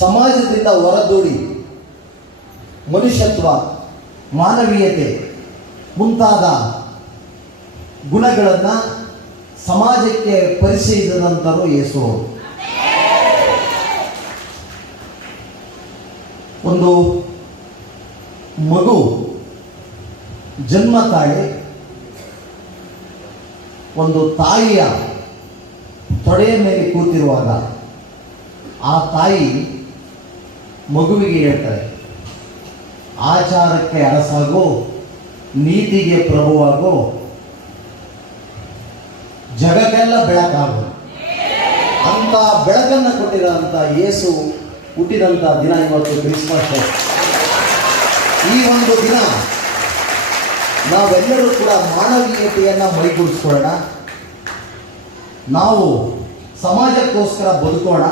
ಸಮಾಜದಿಂದ ಹೊರದೂಡಿ ಮನುಷ್ಯತ್ವ, ಮಾನವೀಯತೆ ಮುಂತಾದ ಗುಣಗಳನ್ನು ಸಮಾಜಕ್ಕೆ ಪರಿಚಯಿಸಿದಂಥರು ಯೇಸು ಒಂದು ಮಗು ಜನ್ಮ ತಾಳಿ, ಒಂದು ತಾಯಿಯ ತೊಡೆಯ ಮೇಲೆ ಕೂತಿರುವಾಗ ಆ ತಾಯಿ ಮಗುವಿಗೆ ಹೇಳ್ತಾರೆ, ಆಚಾರಕ್ಕೆ ಅರಸಾಗೋ, ನೀತಿಗೆ ಪ್ರಭುವಾಗೋ, ಜಗಕ್ಕೆಲ್ಲ ಬೆಳಕಾಗೋ. ಅಂತ ಬೆಳಕನ್ನು ಕೊಟ್ಟಿರೋಂಥ ಯೇಸು ಹುಟ್ಟಿದಂಥ ದಿನ ಇವತ್ತು ಕ್ರಿಸ್ಮಸ್ ಈ ಒಂದು ದಿನ ನಾವೆಲ್ಲರೂ ಕೂಡ ಮಾನವೀಯತೆಯನ್ನು ಮೈಗೂಡಿಸ್ಕೊಳ್ಳೋಣ. ನಾವು ಸಮಾಜಕ್ಕೋಸ್ಕರ ಬದುಕೋಣ.